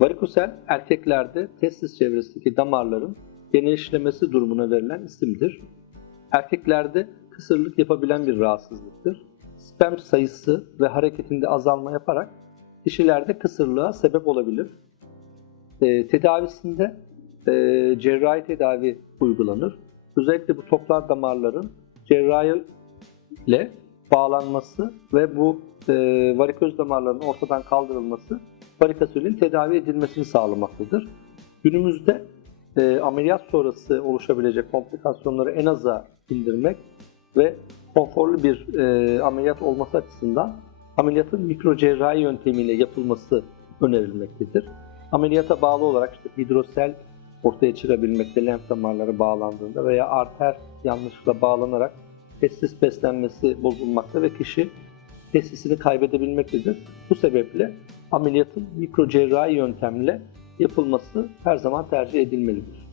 Varikosel erkeklerde testis çevresindeki damarların genişlemesi durumuna verilen isimdir. Erkeklerde kısırlık yapabilen bir rahatsızlıktır. Sperm sayısı ve hareketinde azalma yaparak kişilerde kısırlığa sebep olabilir. Ee, tedavisinde e, cerrahi tedavi uygulanır. Özellikle bu toplar damarların cerrahi ile bağlanması ve bu e, varikoz damarların ortadan kaldırılması varikosülün tedavi edilmesini sağlamaktadır. Günümüzde e, ameliyat sonrası oluşabilecek komplikasyonları en aza indirmek ve konforlu bir e, ameliyat olması açısından ameliyatın mikrocerrahi yöntemiyle yapılması önerilmektedir. Ameliyata bağlı olarak işte hidrosel ortaya çıkabilmekte lenf damarları bağlandığında veya arter yanlışlıkla bağlanarak testis beslenmesi bozulmakta ve kişi testisini kaybedebilmektedir. Bu sebeple ameliyatın mikrocerrahi yöntemle yapılması her zaman tercih edilmelidir.